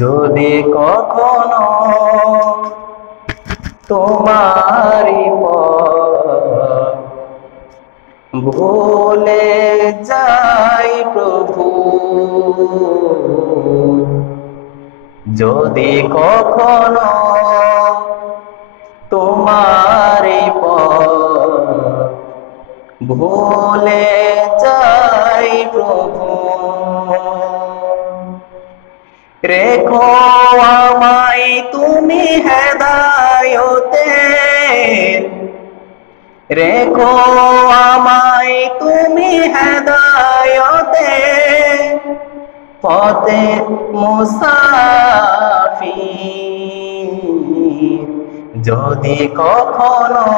যদি কখনো তোমারি পথ ভুলে যাই প্রভু, যদি কখনো তোমারি পথ ভুলে যাই প্রভু, রেখো আমায় তুমি হেদায়তে, রেখো আমায় তুমি হেদায়তে, পথে মুসাফির যদি কখনো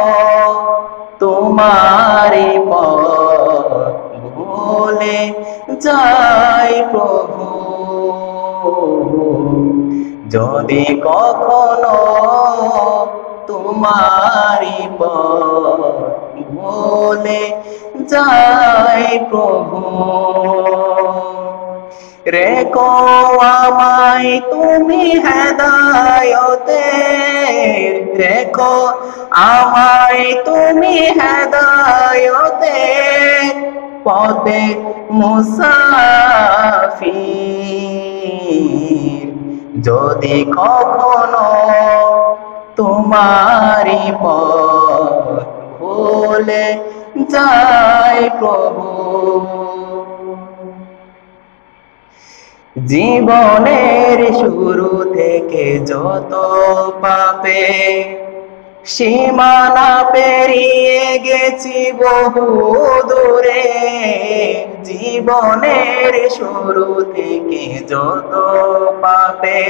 তোমারি পথ ভুলে যাই প্রভু, যদি কখনো তোমারি পথ ভুলে যাই প্রভু, রেখো আমায় তুমি হেদায়তে, রেখো আমায় তুমি হেদায়তে, পথে মুসাফির যদি কখনো তোমারি পথ ভুলে যাই প্রভু, জীবনের শুরু থেকে যত পাপে সীমানা পেরিয়ে গেছি বহু দূরে, জীবনের শুরু থেকে যত পাপে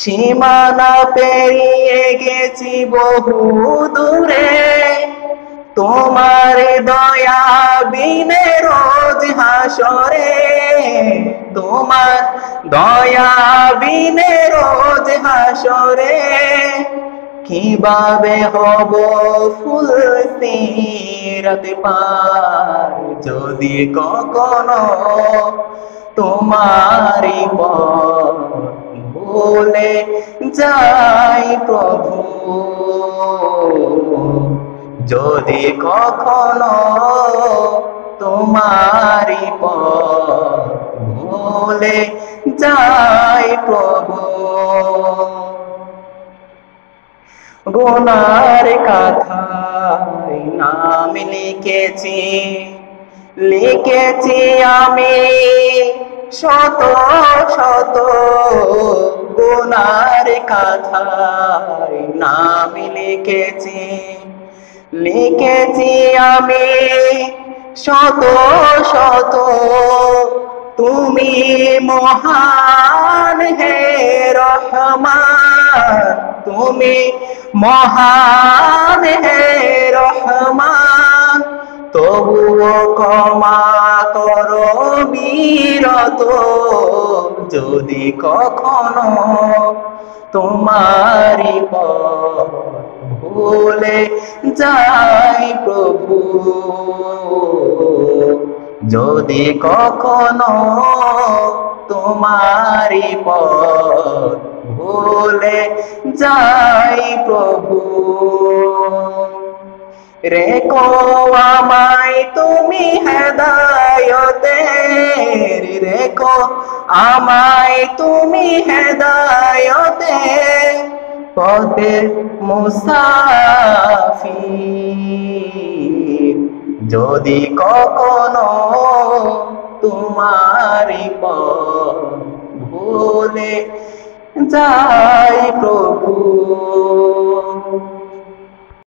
সীমানা পেরিয়ে গেছি বহু দূরে, তোমার দয়া বিনে রোজ হাসরে, তোমার দয়া বিনে রোজ হাসরে, কিভাবে হব ফুল সিরাত পার, যদি কখনো তোমারি পথ ভুলে যাই প্রভু, যদি কখনো তোমারি পথ ভুলে যাই প্রভু, গুনার কথায় নাম লিখেছি, লিখেছি আমি শত শত, গুনার কথায় নাম লিখেছি, লিখেছি আমি শত শত, তুমি মহান হে রহমান, তুমি মহান হে রহমান, তবুও ক্ষমা করো বিরত, যদি কখনো তোমারি পথ ভুলে যাই প্রভু, যদি কখনো তোমারি পথ ভুলে যাই প্রভু, রেখো আমায় তুমি হেদায়তে, রেখো আমায় তুমি হেদায়তে, পথে মুসাফির যদি কখনো তোমারি পথ ভুলে যাই প্রভু।